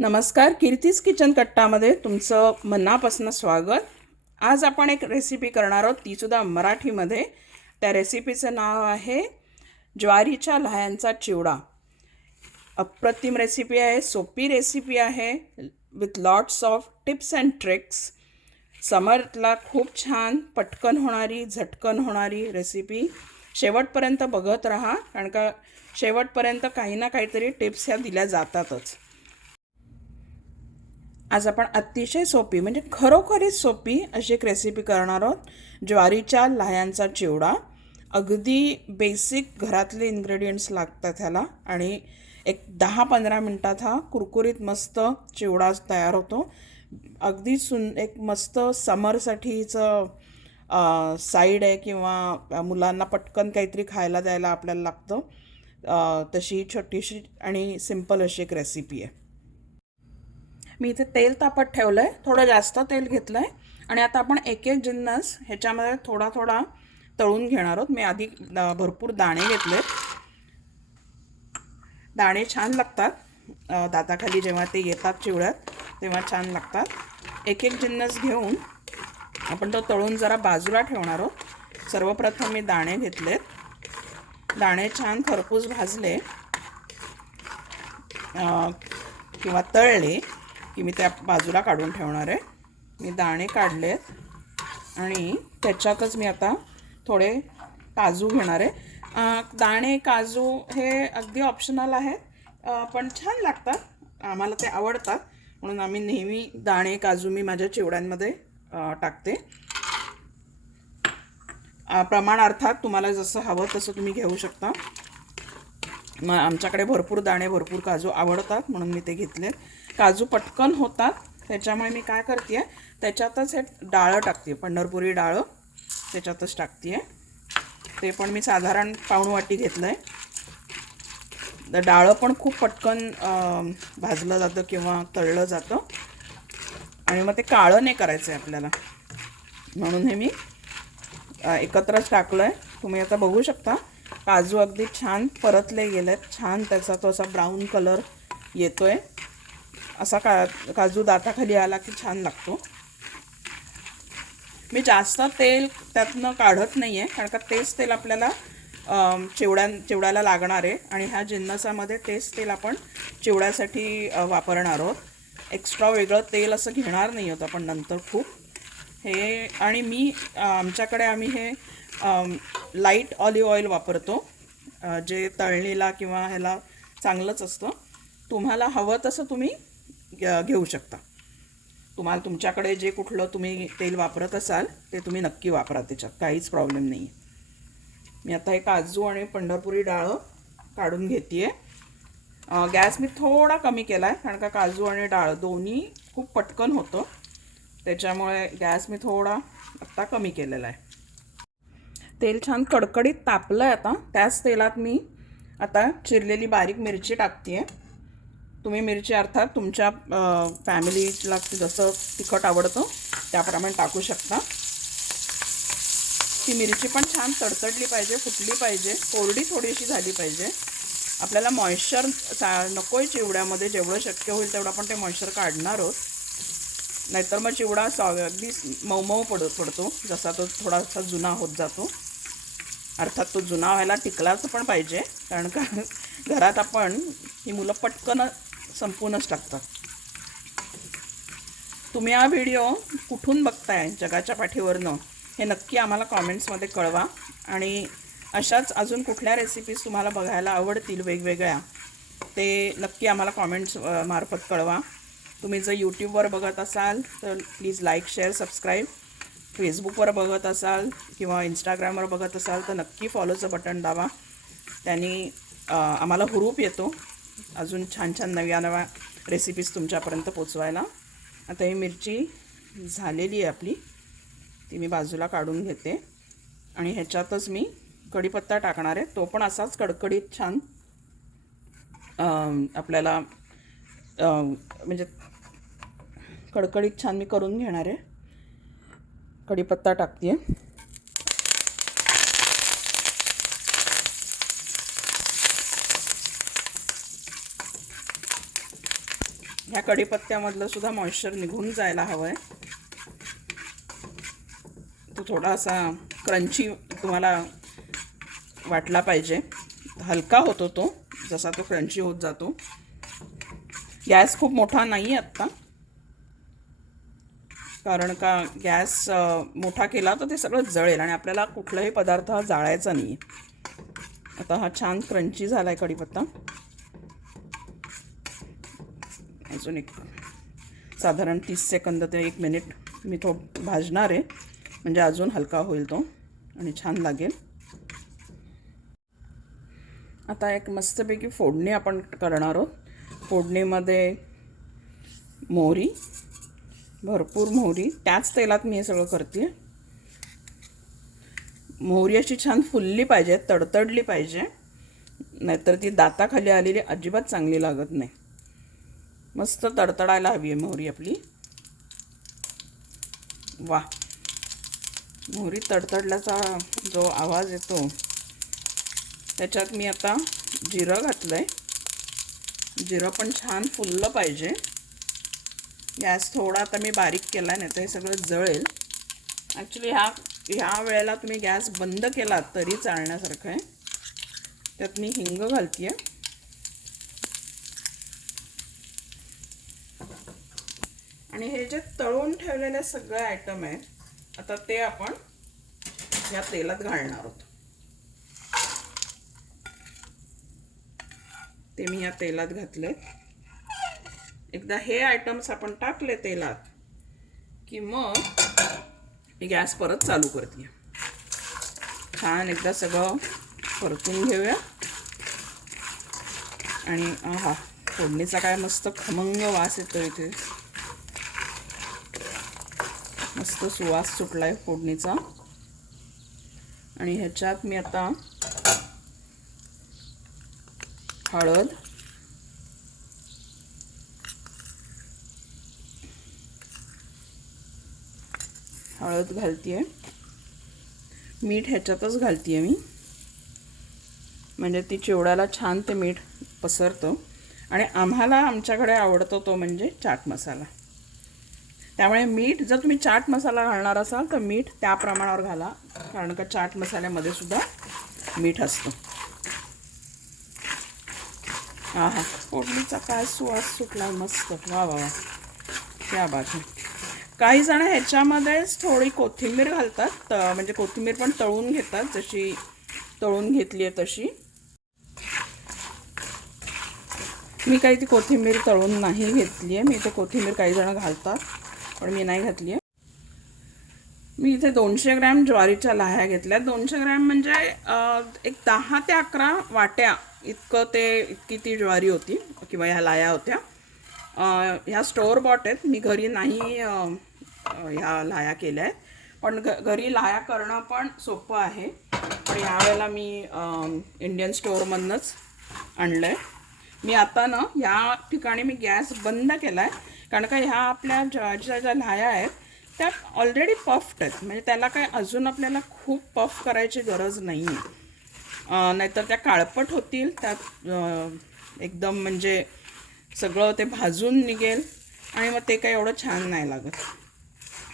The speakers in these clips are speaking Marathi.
नमस्कार कीर्तीज किचन कट्टामध्ये तुमचं मनापासून स्वागत. आज आपण एक रेसिपी करणार आहोत तीसुद्धा मराठीमध्ये. त्या रेसिपीचं नाव आहे ज्वारीच्या लह्यांचा चिवडा. अप्रतिम रेसिपी आहे सोपी रेसिपी आहे with lots of tips and tricks समरला खूप छान पटकन होणारी झटकन होणारी रेसिपी शेवटपर्यंत बघत राहा कारण का शेवटपर्यंत काही ना काहीतरी टिप्स ह्या दिल्या जातातच. आज आपण अतिशय सोपी म्हणजे खरोखरीच सोपी अशी एक रेसिपी करणार आहोत. ज्वारीच्या लाह्यांचा चिवडा. अगदी बेसिक घरातले इन्ग्रेडियंट्स लागतात ह्याला. आणि एक दहा पंधरा मिनटात हा कुरकुरीत मस्त चिवडा तयार होतो. अगदी सुन एक मस्त समरसाठीचं साईड आहे किंवा मुलांना पटकन काहीतरी खायला द्यायला आपल्याला लागतं. तशी छोटीशी आणि सिंपल अशी एक रेसिपी आहे. मी इथे तेल तापत ठेवलं आहे थोडं जास्त तेल घेतलं आहे आणि आता आपण एक एक जिन्नस ह्याच्यामध्ये थोडा थोडा तळून घेणार आहोत. मी आधी भरपूर दाणे घेतले दाणे छान लागतात. दाताखाली जेव्हा ते येतात चिवड्यात तेव्हा छान लागतात. एक एक जिन्नस घेऊन आपण तो तळून जरा बाजूला ठेवणार आहोत. सर्वप्रथम मी दाणे घेतलेत. दाणे छान खरपूस भाजले. किंवा तळले. की मी त्या बाजूला काढून ठेवणार आहे. मी दाणे काढलेत आणि त्याच्यातच मी आता थोडे काजू घेणार आहे. दाणे काजू हे अगदी ऑप्शनल आहेत पण छान लागतात. आम्हाला ते आवडतात. म्हणून आम्ही नेहमी दाणे काजू मी माझ्या चिवड्यांमध्ये टाकते. प्रमाण अर्थात तुम्हाला जसं हवं तसं तुम्ही घेऊ शकता. मग आमच्याकडे भरपूर दाणे भरपूर काजू आवडतात म्हणून मी ते घेतले काजू पटकन होतात. त्याच्यामुळे मी काय करते आहे त्याच्यातच हे डाळं टाकते पंढरपुरी डाळं त्याच्यातच टाकते आहे ते पण मी साधारण पाऊण वाटी घेतलं आहे तर डाळं पण खूप पटकन भाजलं जातं किंवा तळलं जातं. आणि मग ते काळं नाही करायचं आहे आपल्याला. म्हणून हे मी एकत्रच टाकलं आहे तुम्ही आता बघू शकता काजू अगदी छान परतले गेले आहेत छान त्याचा तो असा ब्राऊन कलर येतो आहे असा का काजू दाताखाली आला की छान लागतो. मी जास्त तेल त्यातनं काढत नाही आहे कारण का तेच तेल आपल्याला चिवड्या चिवड्याला लागणार आहे. आणि ह्या जिन्नसामध्ये तेच तेल आपण चिवड्यासाठी वापरणार आहोत. एक्स्ट्रा वेगळं तेल असं घेणार नाही होतं आपण नंतर खूप. हे आणि मी आमच्याकडे आम्ही हे लाइट ऑलिव्ह ऑइल वापरतो. जे तळणीला किंवा ह्याला चांगलंच असतं. तुम्हाला हवं तसं तुम्ही घेऊ शकता. तुम्हाला तुमच्याकडे जे कुठलं तुम्ही तेल वापरत असाल ते तुम्ही नक्की वापरा त्याच्यात. काहीच प्रॉब्लेम नाही आहे मी आता हे काजू आणि पंढरपुरी डाळं काढून घेते आहे गॅस मी थोडा कमी केला आहे कारण का काजू आणि डाळ दोन्ही खूप पटकन होतं. त्याच्यामुळे गॅस मी थोडा आत्ता कमी केलेला आहे तेल छान कडकडीत तापलं आहे आता. त्याच तेलात मी आता चिरलेली बारीक मिरची टाकते आहे तुम्ही मिरची अर्थात तुमच्या फॅमिलीला जसं तिखट आवडतं त्याप्रमाणे टाकू शकता. ती मिरची पण छान तडतडली पाहिजे फुटली पाहिजे कोरडी थोडीशी झाली पाहिजे. आपल्याला मॉइश्चर नको आहे चिवड्यामध्ये जेवढं शक्य होईल तेवढं आपण ते मॉइश्चर काढणार आहोत. नाहीतर मग चिवडा सॉ अगदी मऊ मऊ पड पडतो जसा तो थोडासा जुना होत जातो. अर्थात तो जुना व्हायला टिकलाच पण पाहिजे कारण का घरात आपण ही मुलं पटकन संपूर्णच टाकतात. तुम्ही हा व्हिडिओ कुठून बघताय? जगाच्या पाठीवरनं? हे नक्की आम्हाला कॉमेंट्समध्ये कळवा. आणि अशाच अजून कुठल्या रेसिपीज तुम्हाला बघायला आवडतील वेगवेगळ्या ते नक्की आम्हाला कॉमेंट्स मार्फत कळवा. तुम्ही जर यूट्यूबवर बघत असाल तर प्लीज लाईक शेअर सबस्क्राईब फेसबुकवर बघत असाल किंवा इंस्टाग्रामवर बघत असाल तर नक्की फॉलोचं बटन दाबा. त्यांनी आम्हाला हुरूप येतो. अजून छान छान नव्या नव्या रेसिपीज तुमच्यापर्यंत पोचवायला. आता ही मिरची झालेली आहे आपली. ती मी बाजूला काढून घेते. आणि ह्याच्यातच मी कढीपत्ता टाकणार आहे. तो पण असाच कडकडीत छान आपल्याला म्हणजे कडकडीत छान मी करून घेणार आहे. कढीपत्ता टाकते ह्या कढीपत्त्यामधलं सुद्धा मॉइश्चर निघून जायला हवं आहे तो थोडासा क्रंची तुम्हाला वाटला पाहिजे. हलका होतो तो जसा तो क्रंची होत जातो. गॅस खूप मोठा नाही आहे आत्ता. कारण का गॅस मोठा केला तर ते सगळं जळेल आणि आपल्याला कुठलाही पदार्थ हा जाळायचा नाही आता हा छान क्रंची झाला आहे कढीपत्ता. अजून एक साधारण तीस सेकंद ते एक मिनिट मी तो भाजणार आहे. म्हणजे अजून हलका होईल तो आणि छान लागेल. आता एक मस्तपैकी फोडणी आपण करणार आहोत. फोडणीमध्ये मोहरी भरपूर मोहरी. त्याच तेलात मी हे सगळं करते. मोहरी अशी छान फुलली पाहिजे तडतडली पाहिजे. नाहीतर ती दाताखाली आलेली अजिबात चांगली लागत नाही. मस्त तडतडायला हवी आहे मोहरी आपली. वा मोहरी तडतडल्याचा जो आवाज येतो त्याच्यात मी आता जिरं घातलं आहे जिरं पण छान फुललं पाहिजे. गॅस थोडा आता मी बारीक केला नाही तर हे सगळं जळेल. ॲक्च्युली ह्या ह्या वेळेला तुम्ही गॅस बंद केला तरी चालण्यासारखं आहे. त्यात मी हिंग घालते आहे आणि हे जे तळून ठेवलेले सगळे आयटम आहेत आता ते आपण या तेलात घालणार आहोत. ते मी या तेलात घातले एकदा हे आयटम्स आपण टाकले तेलात की मग मी गॅस परत चालू करते. छान एकदा सगळं परतून घेऊया. आणि हा फोडणीचा काय मस्त खमंग वास येतो इथे. मस्त सुवास सुटलाय फोडणीचा. आणि ह्याच्यात मी आता हळद. हळद घालतीये. मीठ ह्याच्यातच घालतीये मी. म्हणजे ती चिवड्याला छान ते मीठ पसरतं. आणि आम्हाला आमच्याकडे आवडतो तो म्हणजे चाट मसाला. त्यामुळे मीठ जर तुम्ही चाट मसाला घालणार असाल तर मीठ त्या प्रमाणावर घाला. कारण का चाट मसाल्यामध्ये सुद्धा मीठ असतं. हा हा फोडणीचा काय सुवास सुटला मस्त. वा वा वा. त्या बाजू काही जण ह्याच्यामध्येच थोडी कोथिंबीर घालतात म्हणजे कोथिंबीर पण तळून घेतात जशी तळून घेतली आहे तशी. मी काही ती कोथिंबीर तळून नाही घेतली आहे मी ते कोथिंबीर काही जण घालतात. पण मी नाही घातली आहे मी इथे दोनशे ग्रॅम ज्वारीच्या लाह्या घेतल्या दोनशे ग्रॅम म्हणजे एक दहा ते अकरा वाट्या इतकं ते इतकी ती ज्वारी होती किंवा ह्या लाह्या होत्या. ह्या स्टोअर बॉट आहेत. मी घरी नाही ह्या लाह्या केल्या आहेत. पण घ घरी लाह्या करणं पण सोपं आहे. पण यावेळेला मी इंडियन स्टोअरमधनंच आणलं आहे मी आता ना या ठिकाणी मी गॅस बंद केला आहे कारण का ह्या आपल्या ज्या ज्या लाया आहेत त्या ऑलरेडी पफ्ड आहेत. म्हणजे त्याला काय अजून आपल्याला खूप पफ करायची गरज नाही आहे नाहीतर त्या काळपट होतील त्यात एकदम म्हणजे सगळं ते भाजून निघेल आणि मग ते काही एवढं छान नाही लागत.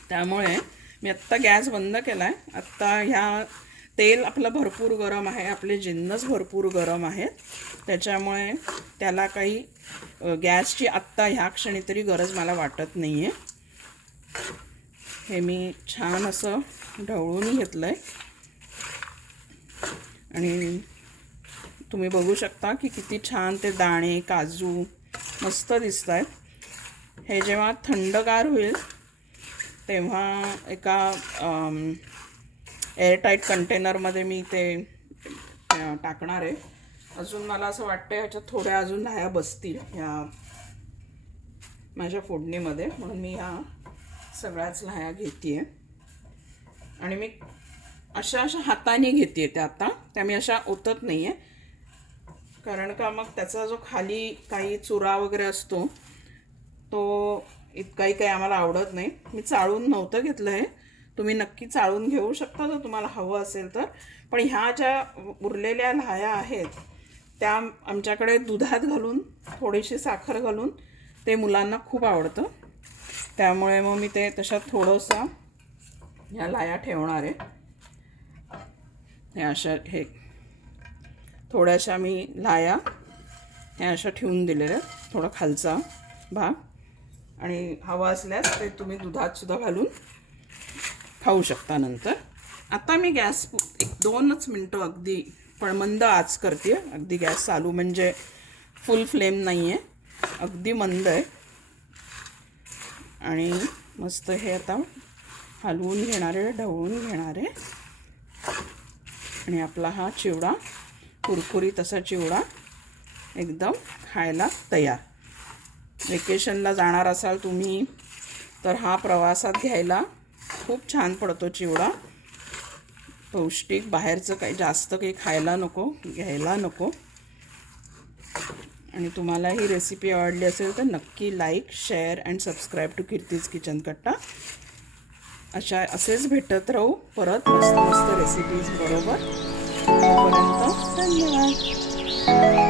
त्यामुळे मी आत्ता गॅस बंद केला आहे आत्ता ह्या तेल आपलं भरपूर गरम आहे आपले जिन्नस भरपूर गरम आहेत. त्याच्यामुळे त्याला काही गॅसची आत्ता ह्या क्षणी तरी गरज मला वाटत नाही आहे हे मी छान असं ढवळून घेतलं आहे आणि तुम्ही बघू शकता की किती छान ते दाणे काजू मस्त दिसत आहेत हे जेव्हा थंडगार होईल तेव्हा एका एअरटाईट कंटेनरमध्ये मी ते टाकणार आहे. अजून मला असं वाटतं ह्याच्यात थोड्या अजून लाया बसतील ह्या माझ्या फोडणीमध्ये. म्हणून मी ह्या सगळ्याच लाया घेते आणि मी अशा अशा हाताने घेते त्या आता. त्या मी अशा ओतत नाही आहे कारण का मग त्याचा जो खाली काही चुरा वगैरे असतो तो इतकाही काही आम्हाला आवडत नाही. मी चाळून नव्हतं घेतलं आहे तुम्ही नक्की चाळून घेऊ शकता जर तुम्हाला हवं असेल तर. पण ह्या ज्या उरलेल्या लाह्या आहेत त्या आमच्याकडे दुधात घालून थोडीशी साखर घालून ते मुलांना खूप आवडतं. त्यामुळे मग मी ते तशात थोडंसं ह्या लाया ठेवणार आहे. हे अशा हे थोड्याशा मी लाया ह्या अशा ठेवून दिलेल्या थोडा खालचा भाग. आणि हवा असल्यास ते तुम्ही दुधात सुद्धा घालून खाऊ शकता नंतर. आता मी गॅस एक दोनच मिनटं अगदी पण मंद आच करते अगदी गॅस चालू म्हणजे फुल फ्लेम नाही आहे अगदी मंद आहे. आणि मस्त हे आता हलवून घेणार आहे ढवळून घेणार आहे. आणि आपला हा चिवडा कुरकुरीत असा चिवडा एकदम खायला तयार. वेकेशनला जाणार असाल तुम्ही तर हा प्रवासात घ्यायला खूप छान पडतो चिवडा. पौष्टिक बाहेरचं काही जास्त काही खायला नको घ्यायला नको. आणि तुम्हाला ही रेसिपी आवडली असेल तर नक्की like share and subscribe to Keerti's kitchen Katta अशा असेच भेटत राहू. परत मस्त मस्त रेसिपीज बरोबर. धन्यवाद.